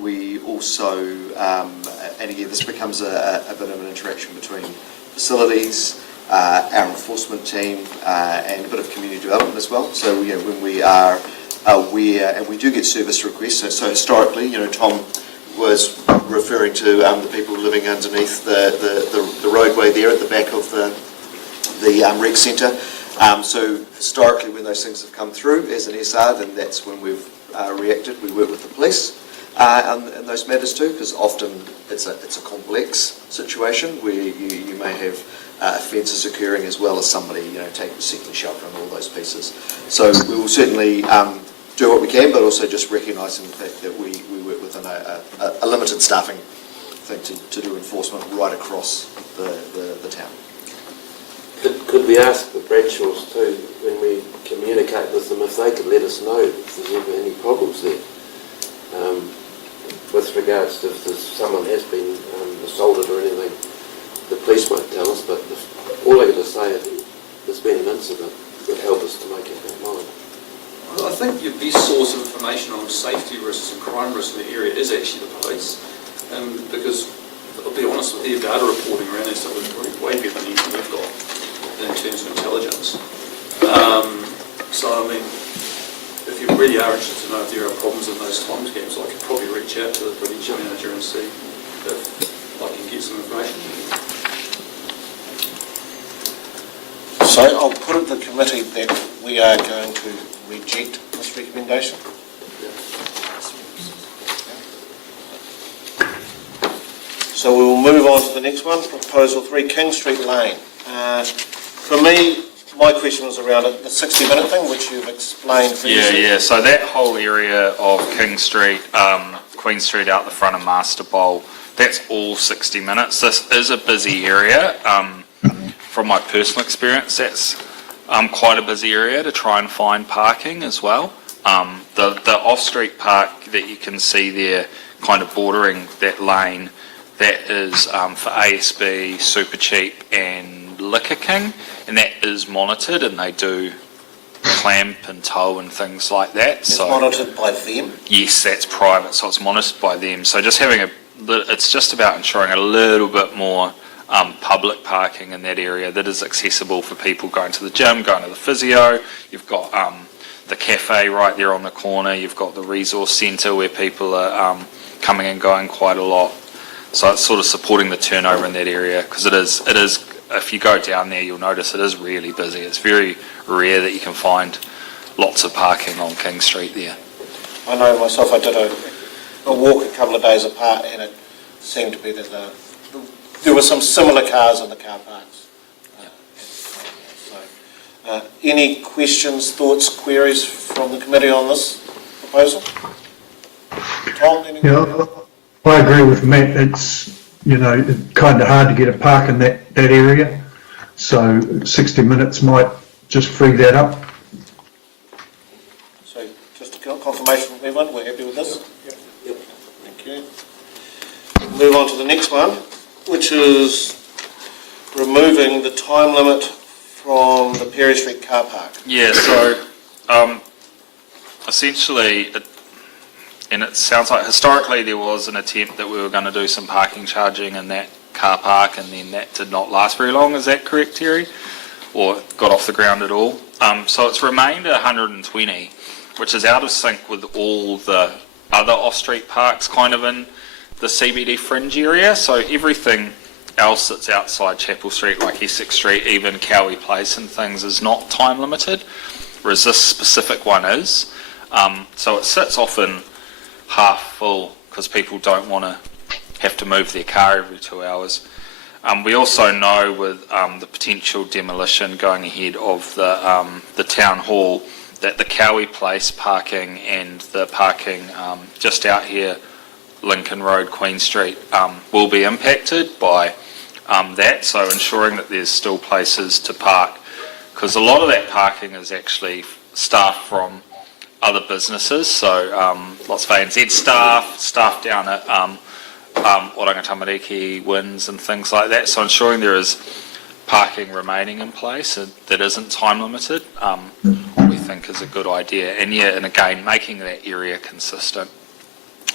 We also, and again, this becomes a bit of an interaction between facilities, our enforcement team, and a bit of community development as well. So, when we are aware, and we do get service requests, so historically, Tom was referring to the people living underneath the roadway there at the back of the rec centre. So historically, when those things have come through as an SR, then that's when we've reacted. We work with the police in those matters too, because often it's a complex situation where you may have offences occurring as well as somebody seeking shelter and all those pieces. So we will certainly do what we can, but also just recognising the fact that we work within a limited staffing thing to do enforcement right across the town. Could we ask the Bradshaws too, when we communicate with them, if they could let us know if there's ever any problems there, with regards to if someone has been assaulted or anything. The police won't tell us, but all I got to say is there's been an incident would help us to make up our mind. Well, I think your best source of information on safety risks and crime risks in the area is actually the police, because I'll be honest with you, data reporting around that stuff is probably way better than anything we've got in terms of intelligence. So I mean, if you really are interested to know if there are problems in those time scales, I could probably reach out to the provincial manager and see if I can get some information. So I'll put it to the committee that we are going to reject this recommendation. So we will move on to the next one, proposal 3, King Street Lane. For me, my question was around the 60-minute thing, which you've explained previously. Yeah. So that whole area of King Street, Queen Street out the front of Master Bowl, that's all 60 minutes. This is a busy area. From my personal experience, that's quite a busy area to try and find parking as well. The off-street park that you can see there, kind of bordering that lane, that is for ASB, Super Cheap and Liquor King, and that is monitored, and they do clamp and tow and things like that. It's monitored by them? Yes, that's private, so it's monitored by them. So just having it's just about ensuring a little bit more public parking in that area that is accessible for people going to the gym, going to the physio. You've got the cafe right there on the corner. You've got the resource centre where people are coming and going quite a lot. So it's sort of supporting the turnover in that area, because it is. If you go down there, you'll notice it is really busy. It's very rare that you can find lots of parking on King Street there. I know myself, I did a walk a couple of days apart, and it seemed to be that there were some similar cars in the car parks. Any questions, thoughts, queries from the committee on this proposal? Tom, any? Yeah, I agree with Matt. It's, kind of hard to get a park in that area. So 60 minutes might just free that up. So just a confirmation from everyone, we're happy with this? Yep. Thank you. Move on to the next one, which is removing the time limit from the Perry Street car park. Yeah, so essentially, and it sounds like historically there was an attempt that we were going to do some parking charging in that car park, and then that did not last very long. Is that correct, Terry? Or got off the ground at all? So it's remained at 120, which is out of sync with all the other off-street parks kind of in the CBD fringe area. So everything else that's outside Chapel Street, like Essex Street, even Cowie Place and things, is not time limited, whereas this specific one is. So it sits often half full because people don't want to have to move their car every 2 hours. We also know with the potential demolition going ahead of the town hall that the Cowie Place parking and the parking just out here, Lincoln Road, Queen Street, will be impacted by that, so ensuring that there's still places to park, because a lot of that parking is actually staff from other businesses, so lots of ANZ staff down at Oranga Tamariki, Winds and things like that, so ensuring there is parking remaining in place that isn't time limited, we think is a good idea, and again making that area consistent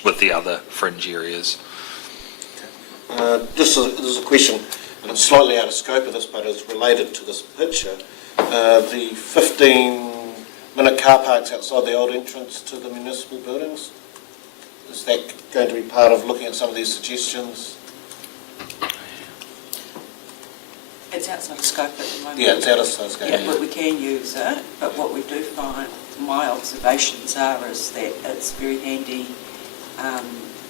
with the other fringe areas. This is a question, and it's slightly out of scope of this, but it's related to this picture. The 15-minute car parks outside the old entrance to the municipal buildings, is that going to be part of looking at some of these suggestions? It's outside of scope at the moment. Yeah, it's out of scope. Yeah, but we can use it, but what we do find, my observations are, is that it's very handy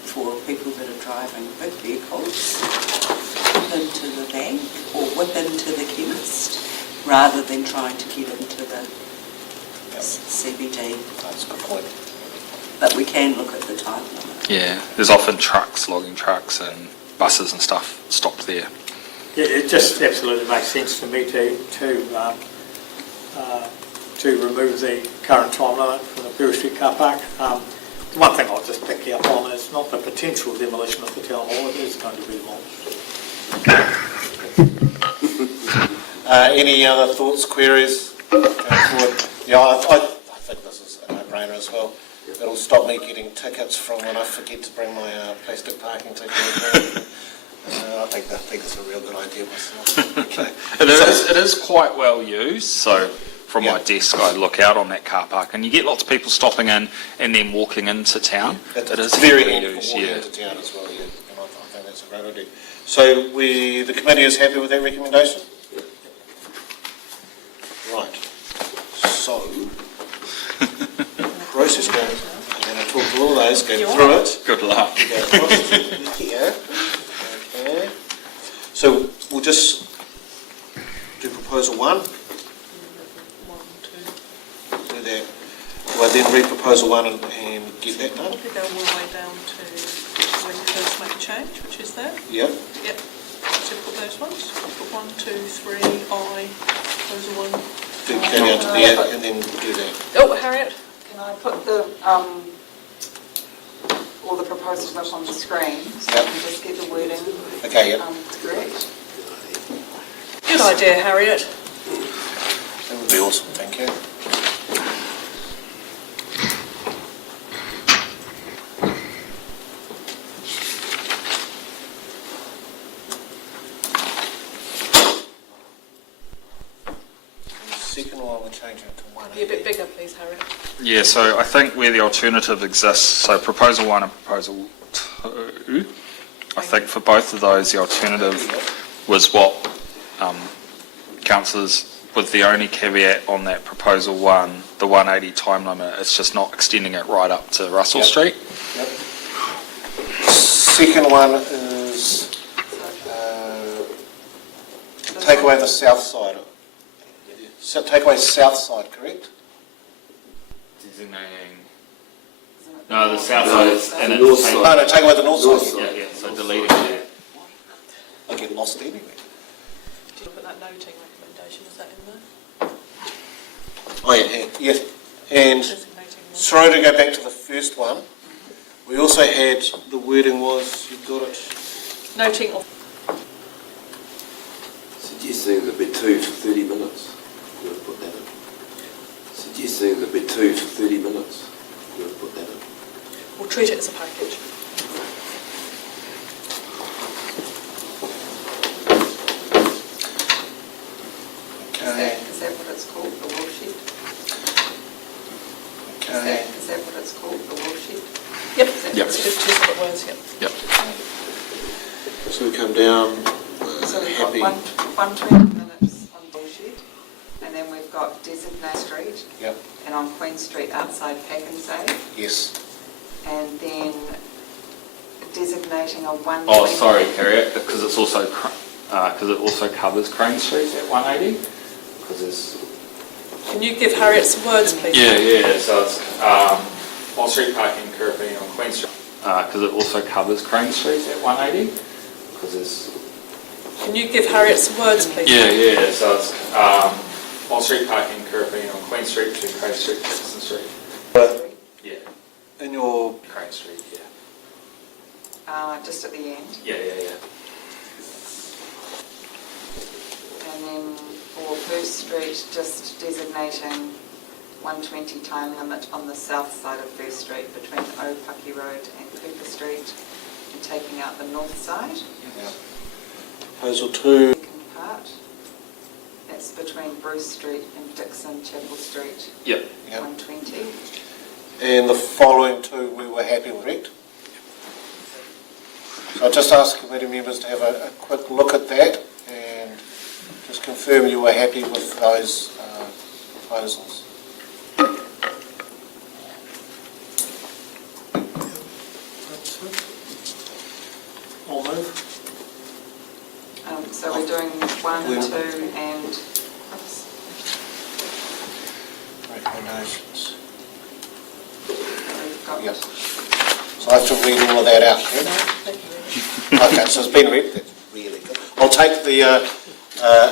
for people that are driving big vehicles into the bank or whip into the chemist, rather than trying to get into the CBD. That's a good point. But we can look at the time limit. Yeah, there's often logging trucks and buses and stuff stopped there. Yeah, it just absolutely makes sense to me to remove the current time limit from the Perry Street car park. One thing I'll just pick you up on is not the potential demolition of the town hall, it is going to be demolished. Any other thoughts, queries going forward? Yeah, I think this is a no-brainer as well. It'll stop me getting tickets from when I forget to bring my plastic parking ticket. I think it's a real good idea myself. Okay. It is quite well used, so from my desk I look out on that car park and you get lots of people stopping in and then walking into town. It is very very handy used, for walking into town as well, yeah. And I think that's a great idea. So the committee is happy with that recommendation? Right. So, process going, I'm going to talk to all those, go through it. Good luck. Go across to here. Okay. So we'll just do proposal 1. 1, 2. Do that. We'll then read proposal 1 and get that done. Probably go all the way down to when you first make a change, which is there. Yep. Yep. So put those ones. Put 1, 2, 3, I, proposal 1. Then go down to there and then do that. Oh, Harriet. Can I put the, all the proposals up on the screen so I can just get the wording Okay, yep. correct? Good idea, Harriet. That would be awesome, thank you. Second one, we're changing it to 1. Be a bit bigger, please, Harriet. Yeah, so I think where the alternative exists, so proposal 1 and proposal 2, I think for both of those the alternative was what councillors, with the only caveat on that proposal 1, the 180 time limit, it's just not extending it right up to Russell Street. Yep. Second one is take away the south side. So take away south side, correct? Designating. No, the south side is and the it's north the same- side. No, take away the north North side. Yeah, so deleting that. I get lost anyway. Do you put that noting recommendation? Is that in there? Oh yeah, yes. And Designating one. sorry to go back to the first one. We also had, the wording was, you've got it, Noting of. Suggesting there'll be 2 for 30 minutes. We'll put that in. Suggesting there'll be 2 for 30 minutes. We'll put that in. We'll treat it as a package. okay, Is that what it's called, the watershed? okay. Is that what it's called, the watershed? Yep. Yep. It's just two separate words, yep. Yep. So we come down, So we've got happy. 120 minutes on watershed, and then we've got Designate Street, Yep, and on Queen Street outside Pack and Save, yes. and then designating a 120. Oh, sorry, Harriet, because it's also because it also covers Crane Street at 180. Because there's Can you give Harriet some words, please? yeah. So it's on-street parking curbing on Queen Street. Because it also covers Crane Street at 180. Because there's Can you give Harriet some words, please? yeah. So it's on-street parking curbing on Queen Street between Crane Street and Dixon Street. Yeah, In your, Crane Street. Yeah. Just at the end. Yeah. And then for First Street, just designating 120 time limit on the south side of First Street between Opaki Road and Cooper Street, and taking out the north side. proposal 2, Second part, that's between Bruce Street and Dixon Chapel Street, Yep. Yep. 120. and the following 2 we were happy with, correct? So I'll just ask committee members to have a quick look at that and just confirm you were happy with those proposals. I'll move. So we're doing 1, 2 and, Recommendations. we've got Yep. So I have to read all of that out, correct? Thank you. Okay, so it's been read. That's really good. I'll take the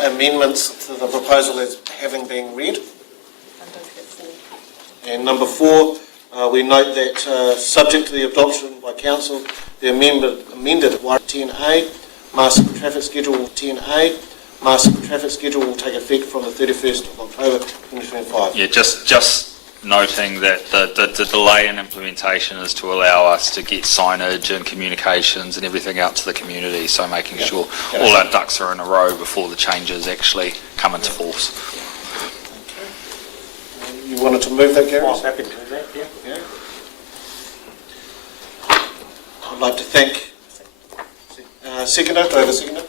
amendments to the proposal as having been read. And don't forget 4. And number 4, we note that subject to the adoption by council, the amended 10A, Master Traffic Schedule 10A, Master Traffic Schedule will take effect from the 31st of October 2025. Yeah, just noting that the delay in implementation is to allow us to get signage and communications and everything out to the community, so making sure all our ducks are in a row before the changes actually come into force. You wanted to move that, Gary? I'm happy to do that, yeah. Yeah. I'd like to thank seconder. Do I have a seconder?